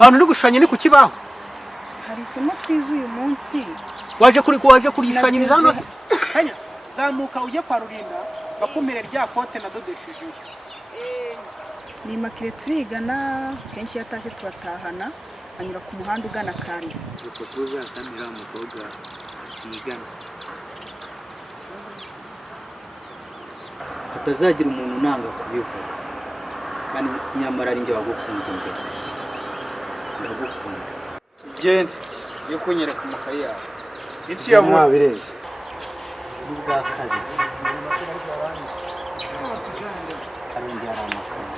Abantu uri gushushanya ni ku kibaho. Hari isomo twize uyu munsi. Waje kurishushanyiriza hano. Kanya zamuka ujye kwa Rurinda bakumire rya kote nadodesheje. Ni Makire turigana kenshi yatashye turatahana anyura ku muhanda ugana kari. Uko tuzatanira umukobwa yigana. Hatazagira umuntu nanga kubivuga. Kandi nyamara ari njye wagukunze imbere. Ndagukunda. Gende yo kunyereka amakaye yawe. Iki yabona bireze. Ubwa kabiri. Arongera amakaye.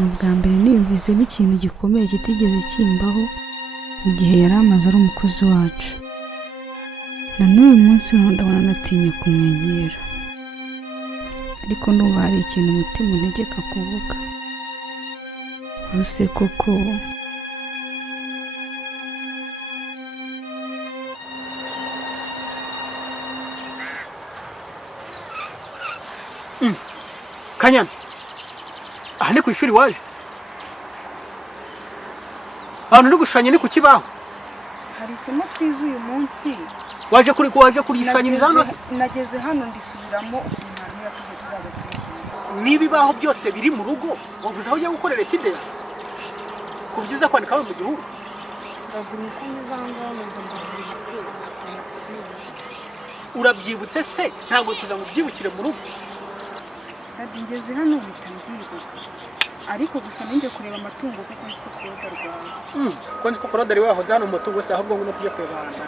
ni ubwa mbere niyumvisemo ikintu gikomeye kitigeze kimbaho mu gihe yari amaze ari umukozi wacu. Na n'uyu munsi noneho ndabona natinya kumwegera, ariko n'ubu hari ikintu umutima untegeka kuvuga. Ubuse koko Kanyana, aha ni ku ishuri waje? Ahantu uri gushushanya ni ku kibaho? hari isomo twize uyu munsi. Waje kurishushanyiriza hano se? Nageze hano ndisubiramo ukuntu mwarimu yatubwiye tuzajya turishyira. N'ibibaho byose biri mu rugo wabuze aho ujya gukorera etide ku byiza kwandika mu gihugu. Ndagura uko nizanga numva Urabyibutse se? Ntabwo tuza ngo ubyibukire mu rugo. kandi ngeze hano mpita mbyibuka, ariko gusa ninjye kureba amatungo kuko nzi ko kuroda rwawe. Ko nzi ko kuroda ari wahoze hano mu matungo se, ahubwo ngo tujye kureba ahantu.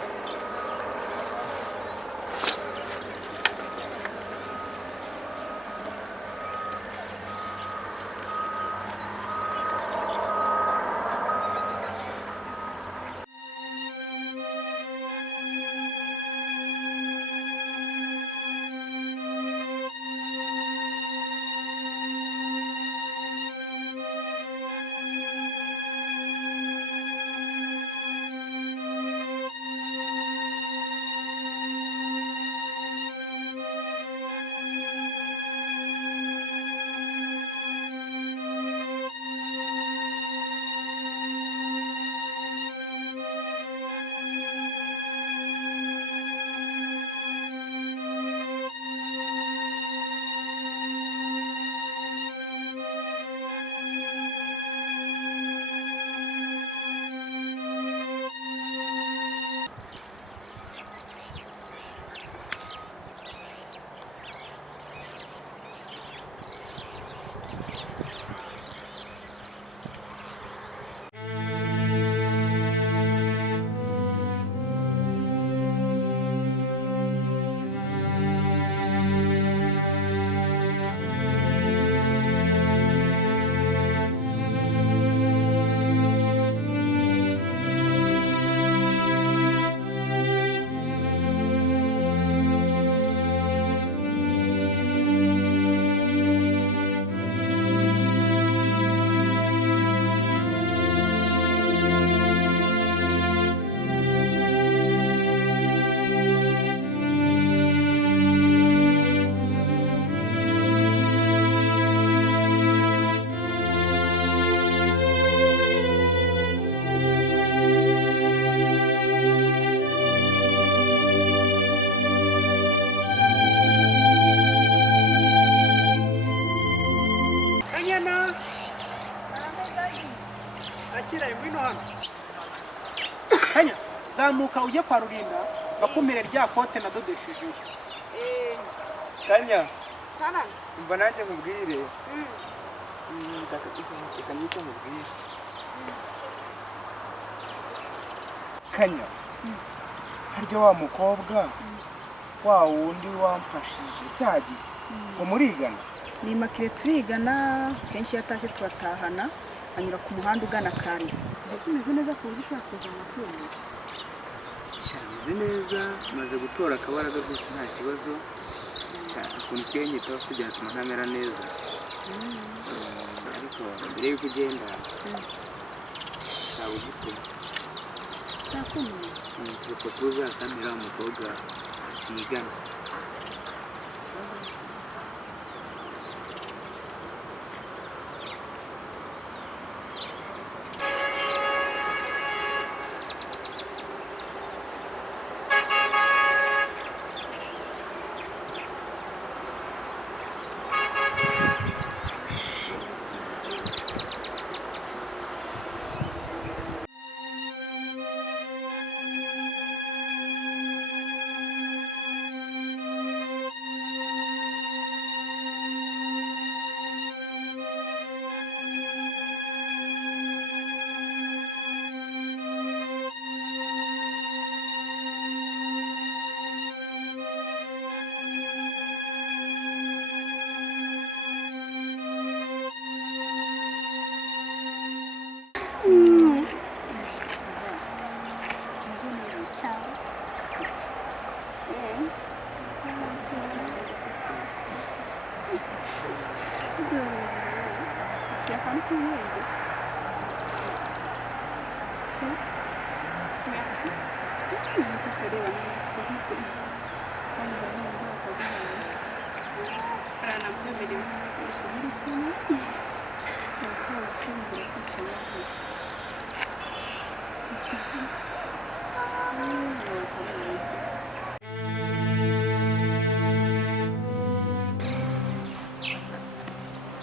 Kanya, zamuka ujye kwa Rurinda bakumire rya kote nadodesheje. Kanya, Kana? umva nanjye nkubwire. Ndakanyita nkubwire. Kanya, harya wa mukobwa wa wundi wamfashije cyagiye ngo murigana? Ni Makire turigana, kenshi yatashye turatahana, anyura ku muhanda ugana kare. Mbese umeze neza ku buryo ushobora kuzana amatungo? Meze neza, maze gutora akabaraga rwose nta kibazo. Ukuntu ugiye nyitaho se byatuma ntamera neza. Ariko mbere y'uko ugenda ntabwo ugikora. Ntakumenya. Kuko tuzakamera umukobwa mwigana.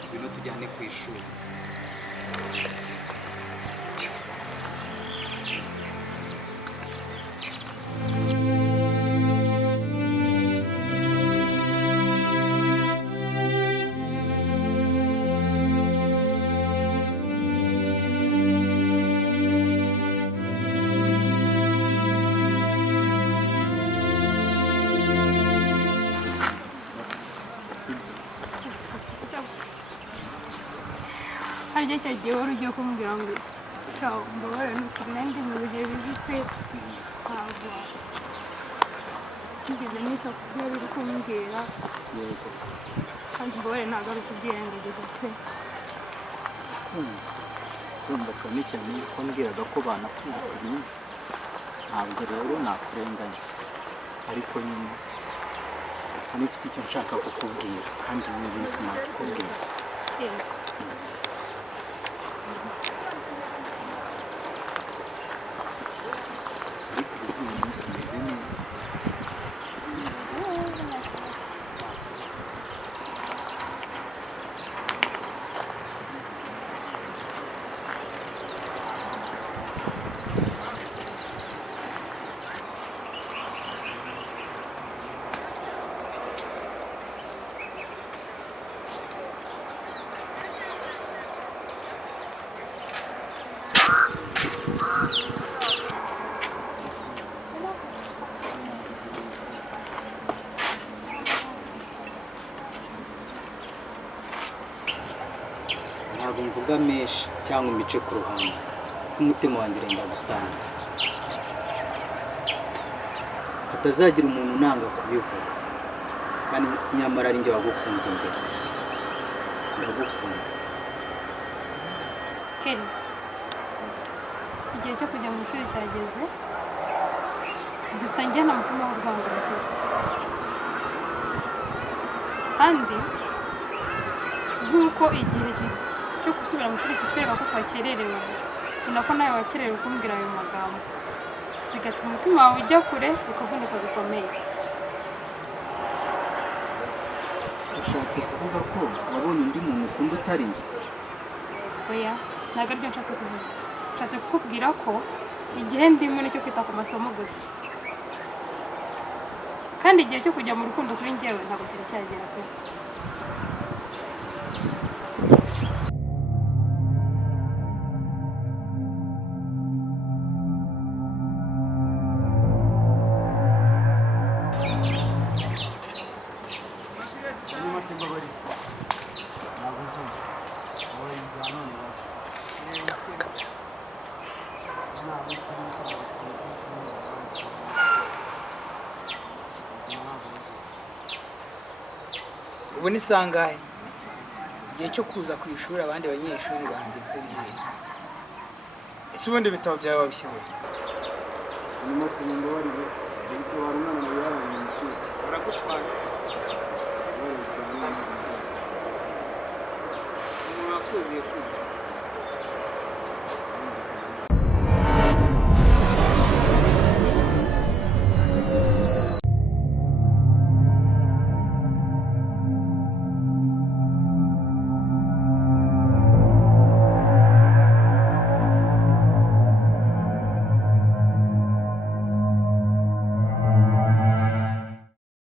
Ngwino tujyane ku ishuri. harya cya gihe wari ugiye kumbwira ngo cawo mbabare n'ukuri nandi mu bihe bibi pe ntabwo nigeze nisa kubyo biri kumbwira kandi mbabare ntabwo ari ukubyirengagiza pe kumva cyane cyane ko mbwiraga ko banakwirukanye ntabwo rero nakurenganya ariko nyine hano mfite icyo nshaka kukubwira kandi uyu munsi nakikubwira ntabwo mvuga menshi cyangwa imice ku ruhande umutima wanjye urenda gusanga hatazagira umuntu unanga kubivuga kandi nyamara ari njye wagukunze imbere ndagukunda Kelly igihe cyo kujya mu ishuri cyageze gusa njye nta mutima w'urwango mfite kandi nk'uko igihe cyo gusubira mu ishuri kitwereka ko twakererewe ni nako nawe wakererewe kumbwira ayo magambo bigatuma umutima wawe ujya kure ukavunika bikomeye ushatse kuvuga ko wabonye undi muntu ukunda utari njye oya ntabwo aribyo nshatse kuvuga nshatse kukubwira ko igihe ndimo nicyo kwita ku masomo gusa kandi igihe cyo kujya mu rukundo kuri njyewe ntabwo cyari cyagera pe ubu ni sangahe igihe cyo kuza ku ishuri abandi banyeshuri banjye seriye ese ubundi ibitabo byawe wabishyize nyuma tugenda bariwe ariko wari umwana mu yaba mu ishuri baragutwaza bari cyane umuntu wakuziye kwiga